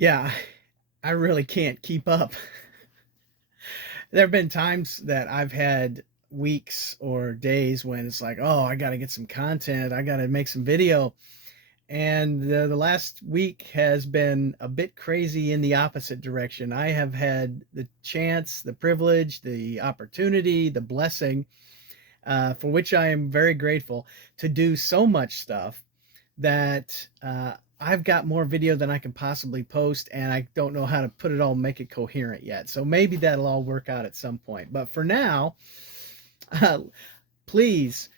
Yeah, I really can't keep up. There have been times that I've had weeks or days when it's like, oh, I got to get some content. I got to make some video. And the last week has been a bit crazy in the opposite direction. I have had the chance, the privilege, the opportunity, the blessing, for which I am very grateful, to do so much stuff that I've got more video than I can possibly post, and I don't know how to put it all, make it coherent yet. So maybe that'll all work out at some point. But for now, uh, please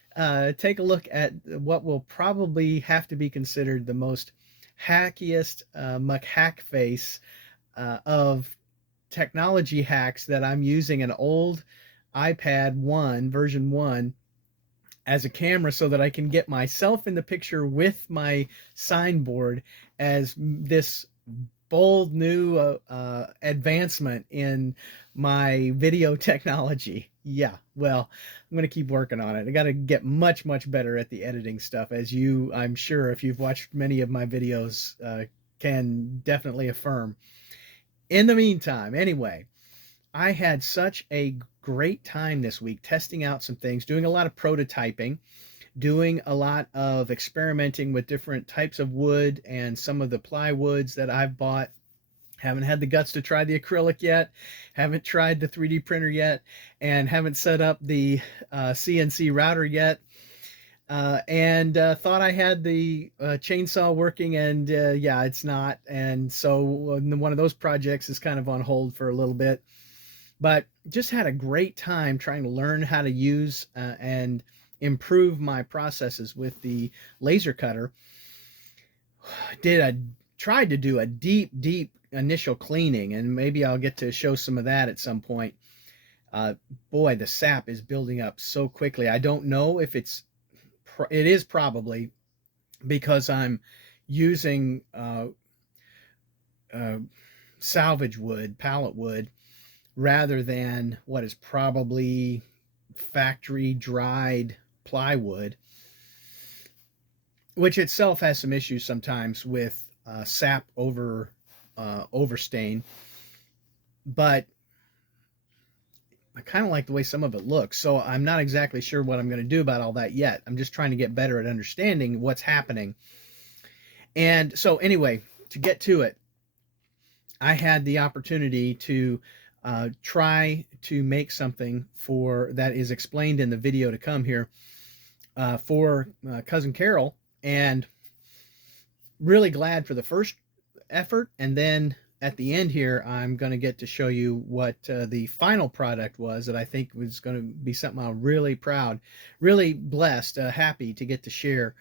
take a look at what will probably have to be considered the most hackiest muck hack face of technology hacks that I'm using an old iPad 1 version 1 as a camera so that I can get myself in the picture with my signboard as this bold new advancement in my video technology. Yeah, well, I'm going to keep working on it. I got to get much, much better at the editing stuff, as you, I'm sure, if you've watched many of my videos, can definitely affirm. In the meantime, anyway, I had such a great time this week testing out some things, doing a lot of prototyping, doing a lot of experimenting with different types of wood and some of the plywoods that I've bought. Haven't had the guts to try the acrylic yet, haven't tried the 3D printer yet, and haven't set up the CNC router yet. And thought I had the chainsaw working, and yeah, it's not. And so one of those projects is kind of on hold for a little bit. But just had a great time trying to learn how to use and improve my processes with the laser cutter. Did a Tried to do a deep initial cleaning, and maybe I'll get to show some of that at some point. Uh, Boy, the sap is building up so quickly. I don't know if it is probably because I'm using uh, salvage wood, pallet wood, rather than what is probably factory dried plywood, which itself has some issues sometimes with sap overstain. But I kind of like the way some of it looks, so I'm not exactly sure what I'm going to do about all that yet. I'm just trying to get better at understanding what's happening. And so, anyway, to get to it, I had the opportunity to try to make something for that is explained in the video to come here for cousin Carol, and really glad for the first effort. And then at the end here, I'm going to get to show you what the final product was that I think was going to be something I'm really proud, really blessed, happy to get to share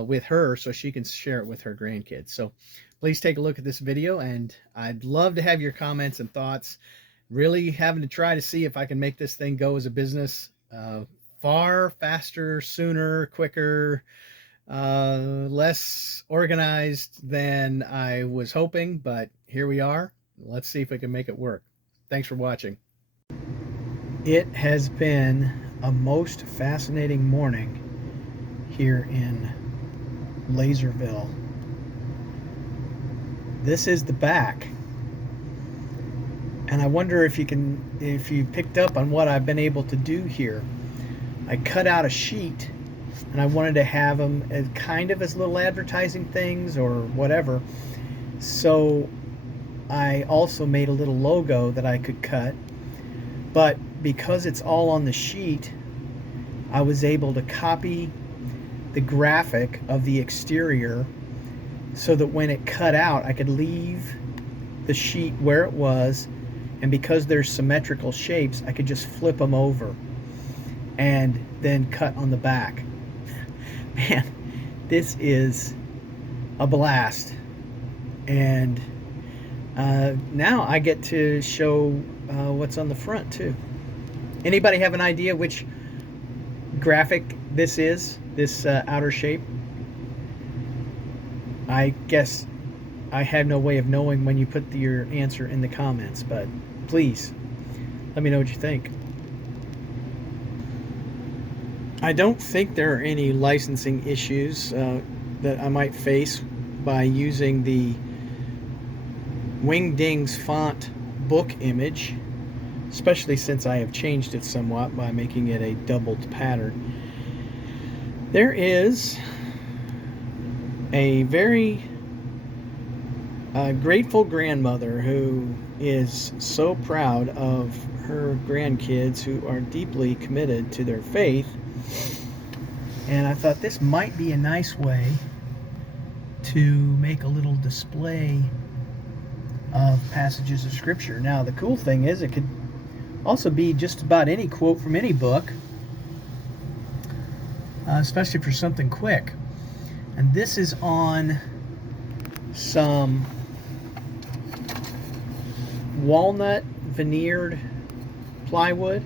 with her so she can share it with her grandkids. So please take a look at this video, and I'd love to have your comments and thoughts. Really having to try to see if I can make this thing go as a business far faster, sooner, quicker, less organized than I was hoping, but here we are. Let's see if we can make it work. Thanks for watching. It has been a most fascinating morning here in Laserville. This is the back, and I wonder if you picked up on what I've been able to do here. I cut out a sheet, and I wanted to have them as kind of as little advertising things or whatever. So I also made a little logo that I could cut, but because it's all on the sheet, I was able to copy the graphic of the exterior so that when it cut out, I could leave the sheet where it was, and because there's symmetrical shapes, I could just flip them over and then cut on the back. Man, this is a blast. And now I get to show what's on the front too. Anybody have an idea which graphic this is, this outer shape? I guess I have no way of knowing when you put your answer in the comments, but please let me know what you think. I don't think there are any licensing issues that I might face by using the Wingding's font book image, especially since I have changed it somewhat by making it a doubled pattern. There is a very grateful grandmother who is so proud of her grandkids who are deeply committed to their faith. And I thought this might be a nice way to make a little display of passages of scripture. Now, the cool thing is it could also be just about any quote from any book, especially for something quick. And this is on some walnut veneered plywood,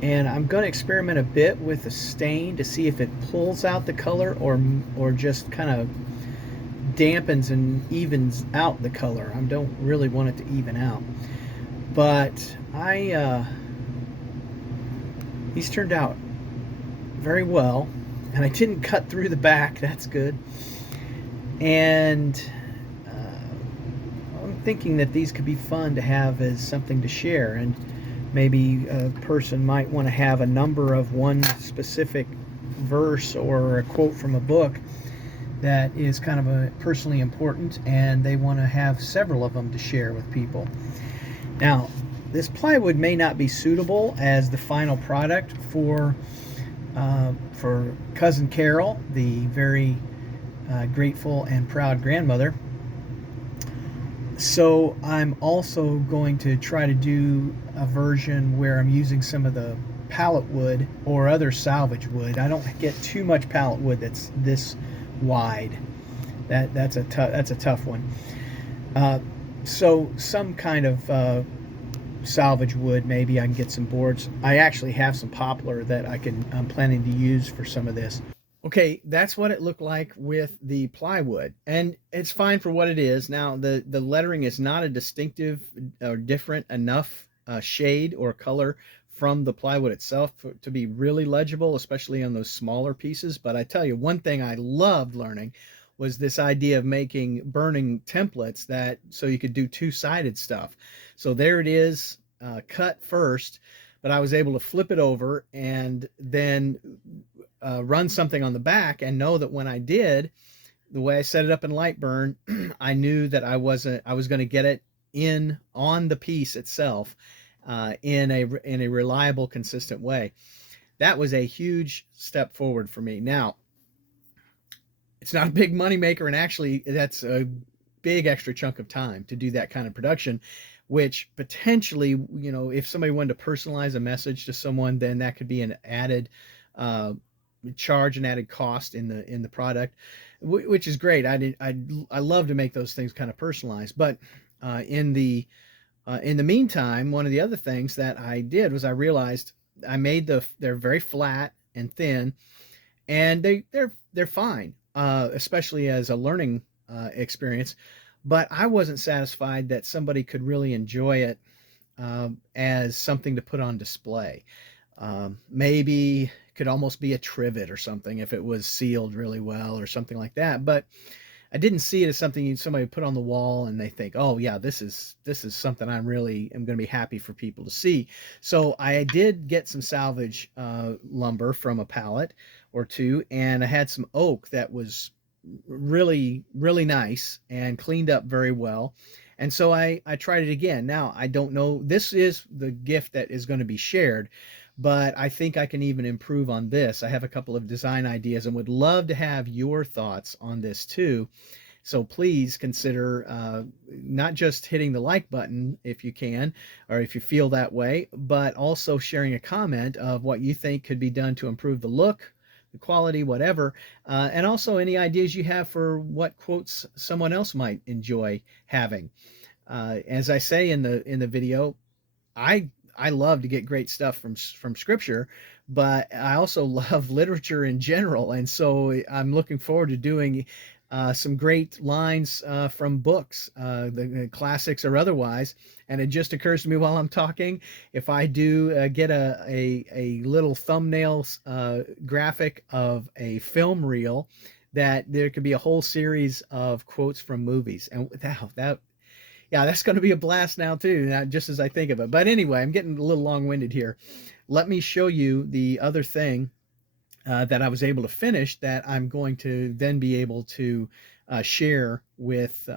and I'm going to experiment a bit with a stain to see if it pulls out the color or just kind of dampens and evens out the color. I don't really want it to even out, but these turned out very well, and I didn't cut through the back. That's good. And I'm thinking that these could be fun to have as something to share, and maybe a person might want to have a number of one specific verse or a quote from a book that is kind of personally important, and they want to have several of them to share with people. Now, this plywood may not be suitable as the final product for Cousin Carol, the very grateful and proud grandmother. So I'm also going to try to do a version where I'm using some of the pallet wood or other salvage wood. I don't get too much pallet wood that's this wide. That's a tough one. So some kind of salvage wood, maybe I can get some boards. I actually have some poplar that I'm planning to use for some of this. Okay, that's what it looked like with the plywood, and it's fine for what it is. Now, the lettering is not a distinctive or different enough shade or color from the plywood itself to be really legible, especially on those smaller pieces. But I tell you, one thing I loved learning was this idea of making burning templates so you could do two-sided stuff. So there it is, cut first, but I was able to flip it over and then run something on the back, and know that when I did, the way I set it up in Lightburn, I knew that I was going to get it in on the piece itself in a reliable, consistent way. That was a huge step forward for me. Now, it's not a big money maker, and actually that's a big extra chunk of time to do that kind of production, which potentially, if somebody wanted to personalize a message to someone, then that could be an added charge and added cost in the product, which is great. I love to make those things kind of personalized. But in the meantime, one of the other things that I did was I realized I made they're very flat and thin, and they're fine, especially as a learning experience. But I wasn't satisfied that somebody could really enjoy it as something to put on display. Maybe could almost be a trivet or something if it was sealed really well or something like that. But I didn't see it as something somebody put on the wall and they think, oh yeah, this is something I really am going to be happy for people to see. So I did get some salvage lumber from a pallet or two, and I had some oak that was really, really nice and cleaned up very well. And so I tried it again. Now, I don't know, this is the gift that is going to be shared, but I think I can even improve on this. I have a couple of design ideas and would love to have your thoughts on this too. So please consider not just hitting the like button if you can, or if you feel that way, but also sharing a comment of what you think could be done to improve the look, the quality, whatever, and also any ideas you have for what quotes someone else might enjoy having. As I say in the video, I love to get great stuff from scripture, but I also love literature in general, and so I'm looking forward to doing some great lines from books, the classics or otherwise. And it just occurs to me while I'm talking, if I do get a little thumbnail graphic of a film reel, that there could be a whole series of quotes from movies, and that Yeah, that's going to be a blast now too, just as I think of it. But anyway, I'm getting a little long-winded here. Let me show you the other thing that I was able to finish that I'm going to then be able to share with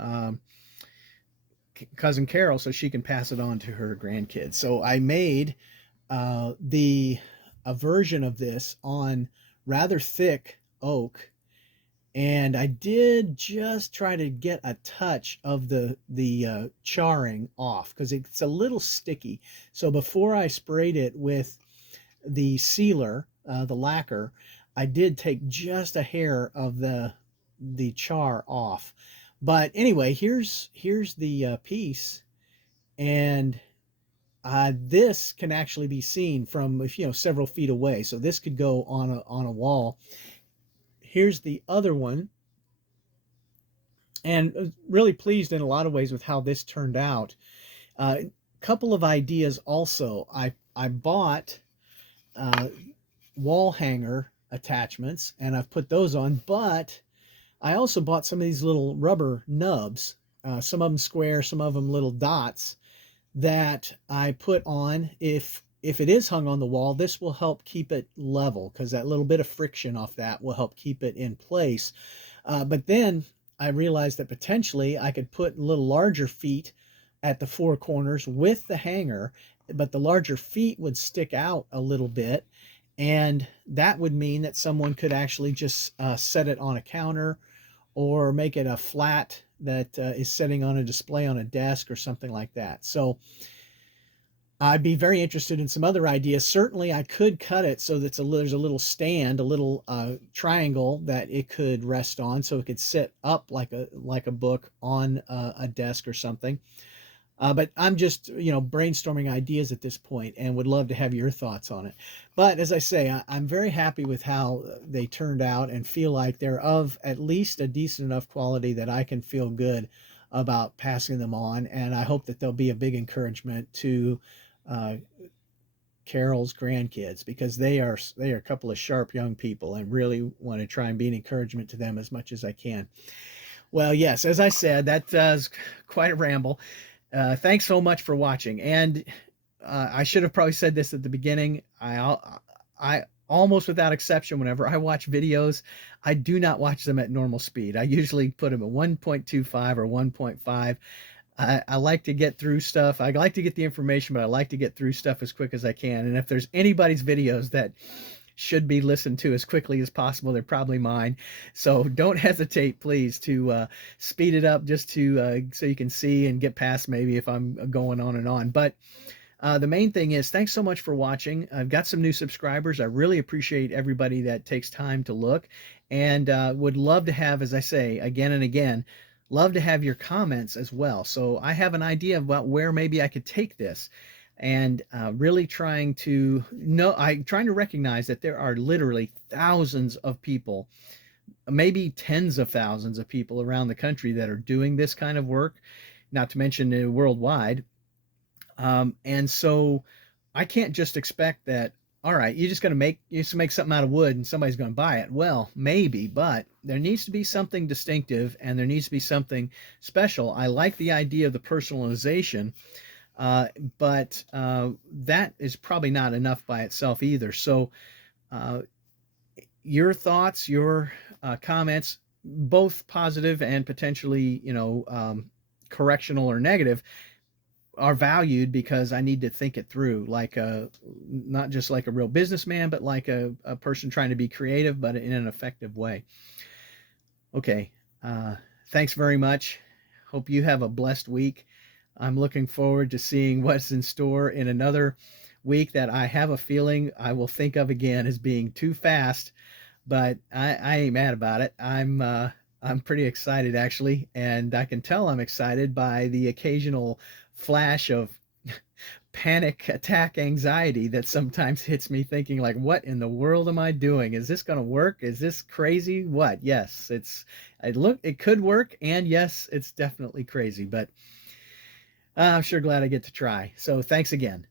cousin Carol so she can pass it on to her grandkids. So I made the a version of this on rather thick oak, and I did just try to get a touch of the charring off because it's a little sticky. So before I sprayed it with the sealer, the lacquer, I did take just a hair of the char off. But anyway, here's the piece, and this can actually be seen from several feet away. So this could go on a wall. Here's the other one, and really pleased in a lot of ways with how this turned out. Couple of ideas also. I bought wall hanger attachments, and I've put those on, but I also bought some of these little rubber nubs, some of them square, some of them little dots, that I put on. If it is hung on the wall, this will help keep it level because that little bit of friction off that will help keep it in place. But then I realized that potentially I could put little larger feet at the four corners with the hanger, but the larger feet would stick out a little bit, and that would mean that someone could actually just set it on a counter or make it a flat that is sitting on a display on a desk or something like that. So I'd be very interested in some other ideas. Certainly I could cut it so that there's a little stand, a little triangle that it could rest on, so it could sit up like a book on a desk or something. But I'm just, brainstorming ideas at this point and would love to have your thoughts on it. But as I say, I'm very happy with how they turned out and feel like they're of at least a decent enough quality that I can feel good about passing them on. And I hope that they'll be a big encouragement to Carol's grandkids, because they are a couple of sharp young people and really want to try and be an encouragement to them as much as I can. Well, yes, as I said, that is quite a ramble. Thanks so much for watching. And I should have probably said this at the beginning. I almost without exception, whenever I watch videos, I do not watch them at normal speed. I usually put them at 1.25 or 1.5. I like to get through stuff. I like to get the information, but I like to get through stuff as quick as I can. And if there's anybody's videos that should be listened to as quickly as possible, they're probably mine. So don't hesitate, please, to speed it up just to so you can see and get past maybe if I'm going on and on. But the main thing is, thanks so much for watching. I've got some new subscribers. I really appreciate everybody that takes time to look, and would love to have, as I say again and again, love to have your comments as well. So I have an idea about where maybe I could take this, and really trying to recognize that there are literally thousands of people, maybe tens of thousands of people around the country that are doing this kind of work, not to mention worldwide. And so I can't just expect that, all right, you're just going to make something out of wood and somebody's going to buy it. Well, maybe, but there needs to be something distinctive and there needs to be something special. I like the idea of the personalization, but that is probably not enough by itself either. So your thoughts, your comments, both positive and potentially, correctional or negative, are valued, because I need to think it through, like not just like a real businessman, but like a person trying to be creative, but in an effective way. Okay. Thanks very much. Hope you have a blessed week. I'm looking forward to seeing what's in store in another week that I have a feeling I will think of again as being too fast, but I ain't mad about it. I'm pretty excited, actually, and I can tell I'm excited by the occasional flash of panic attack anxiety that sometimes hits me, thinking like, what in the world am I doing? Is this going to work? Is this crazy? What? Yes, it could work, and yes, it's definitely crazy, but I'm sure glad I get to try. So thanks again.